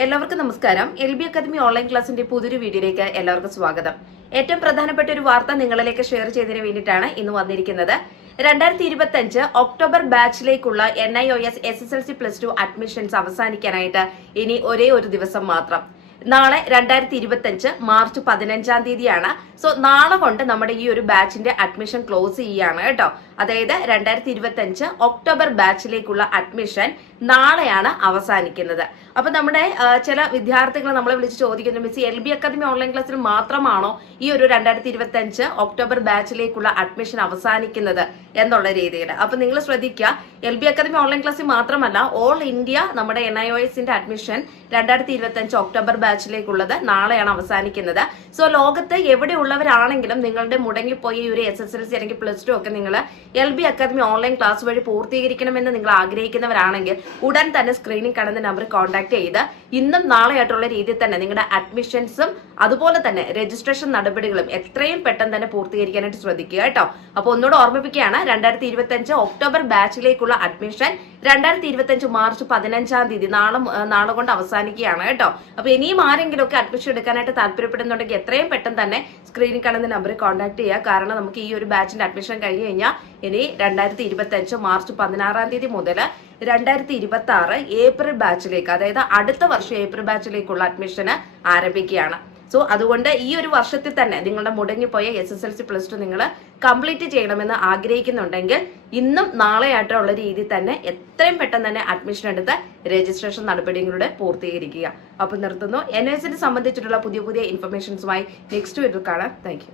എല്ലാവർക്കും നമസ്കാരം. L B academy online ക്ലാസിന്റെ പുതിയൊരു വീഡിയോയിലേക്ക് എല്ലാവർക്കും സ്വാഗതം. ഏറ്റവും പ്രധാനപ്പെട്ട ഒരു വാർത്ത നിങ്ങളിലേക്ക് ഷെയർ ചെയ്തതിന് വേണ്ടിയിട്ടാണ് ഇന്ന് വന്നിരിക്കുന്നത്. രണ്ടായിരത്തി ഇരുപത്തി അഞ്ച് October ബാച്ചിലേക്കുള്ള N I O S S S L C plus two admissions അവസാനിക്കാനായിട്ട് ഇനി ഒരേ ഒരു ദിവസം മാത്രം. നാളെ രണ്ടായിരത്തി ഇരുപത്തി അഞ്ച് മാർച്ച് പതിനഞ്ചാം തീയതിയാണ്. സോ നാളെ കൊണ്ട് നമ്മുടെ ഈ ഒരു ബാച്ചിന്റെ അഡ്മിഷൻ ക്ലോസ് ചെയ്യാണ് കേട്ടോ. അതായത് രണ്ടായിരത്തി ഇരുപത്തി അഞ്ച് ഒക്ടോബർ ബാച്ചിലേക്കുള്ള അഡ്മിഷൻ നാളെയാണ് അവസാനിക്കുന്നത്. അപ്പൊ നമ്മുടെ ചില വിദ്യാർത്ഥികൾ നമ്മളെ വിളിച്ച് ചോദിക്കുന്നു miss L B academy online ക്ലാസ്സിൽ മാത്രമാണോ ഈ ഒരു രണ്ടായിരത്തി ഇരുപത്തി അഞ്ച് ഒക്ടോബർ ബാച്ചിലേക്കുള്ള അഡ്മിഷൻ അവസാനിക്കുന്നത്? എന്നുള്ള രീതിയിൽ. അപ്പൊ നിങ്ങൾ ശ്രദ്ധിക്കുക എൽ ബി അക്കാദമി ഓൺലൈൻ ക്ലാസ്സിൽ മാത്രമല്ല ഓൾ ഇന്ത്യ നമ്മുടെ എൻ ഐ ഒ എസിന്റെ അഡ്മിഷൻ രണ്ടായിരത്തി ഇരുപത്തി അഞ്ച് ഒക്ടോബർ ബാച്ചിലേക്കുള്ളത് നാളെയാണ് അവസാനിക്കുന്നത്. സോ ലോകത്ത് എവിടെയുള്ളവരാണെങ്കിലും നിങ്ങളുടെ മുടങ്ങിപ്പോയി ഒരു എസ് എസ് എൽ സി അല്ലെങ്കിൽ പ്ലസ് ടു ഒക്കെ നിങ്ങൾ L B academy online class വഴി പൂർത്തീകരിക്കണമെന്ന് നിങ്ങൾ ആഗ്രഹിക്കുന്നവരാണെങ്കിൽ ഉടൻ തന്നെ സ്ക്രീനിൽ കാണുന്ന നമ്പർ കോൺടാക്ട് ചെയ്ത് ഇന്നും നാളെയായിട്ടുള്ള രീതിയിൽ തന്നെ നിങ്ങളുടെ അഡ്മിഷൻസും അതുപോലെ തന്നെ രജിസ്ട്രേഷൻ നടപടികളും എത്രയും പെട്ടെന്ന് തന്നെ പൂർത്തീകരിക്കാനായിട്ട് ശ്രദ്ധിക്കുക കേട്ടോ. അപ്പൊ ഒന്നുകൂടെ ഓർമ്മിപ്പിക്കുകയാണ് രണ്ടായിരത്തി ഇരുപത്തി അഞ്ച് ഒക്ടോബർ ബാച്ചിലേക്കുള്ള അഡ്മിഷൻ രണ്ടായിരത്തി ഇരുപത്തി അഞ്ച് മാർച്ച് പതിനഞ്ചാം തീയതി നാളെ നാളെ കൊണ്ട് അവസാനിക്കുകയാണ് കേട്ടോ. അപ്പൊ ഇനിയും ആരെങ്കിലും ഒക്കെ അഡ്മിഷൻ എടുക്കാനായിട്ട് താല്പര്യപ്പെടുന്നുണ്ടെങ്കിൽ എത്രയും പെട്ടെന്ന് തന്നെ സ്ക്രീനിൽ കാണുന്ന നമ്പറിൽ കോൺടാക്ട് ചെയ്യുക. കാരണം നമുക്ക് ഈ ഒരു ബാച്ചിന്റെ അഡ്മിഷൻ കഴിഞ്ഞ് കഴിഞ്ഞാൽ ഇനി രണ്ടായിരത്തി ഇരുപത്തി അഞ്ച് മാർച്ച് പതിനാറാം തീയതി മുതൽ രണ്ടായിരത്തി ഇരുപത്തി ആറ് ഏപ്രിൽ ബാച്ചിലേക്ക് അതായത് അടുത്ത വർഷം ഏപ്രിൽ ബാച്ചിലേക്കുള്ള അഡ്മിഷന് ആരംഭിക്കുകയാണ്. സോ അതുകൊണ്ട് ഈ ഒരു വർഷത്തിൽ തന്നെ നിങ്ങളുടെ മുടങ്ങിപ്പോയ S S L C plus two നിങ്ങൾ കംപ്ലീറ്റ് ചെയ്യണമെന്ന് ആഗ്രഹിക്കുന്നുണ്ടെങ്കിൽ ഇന്നും നാളെയായിട്ടുള്ള രീതിയിൽ തന്നെ എത്രയും പെട്ടെന്ന് തന്നെ അഡ്മിഷൻ എടുത്ത് രജിസ്ട്രേഷൻ നടപടികളുടെ പൂർത്തീകരിക്കുക. അപ്പോൾ നിർത്തുന്നു. എൻ എസിനെ സംബന്ധിച്ചിട്ടുള്ള പുതിയ പുതിയ ഇൻഫർമേഷൻസുമായി നെക്സ്റ്റ് വീട്ടിൽ കാണാം. താങ്ക്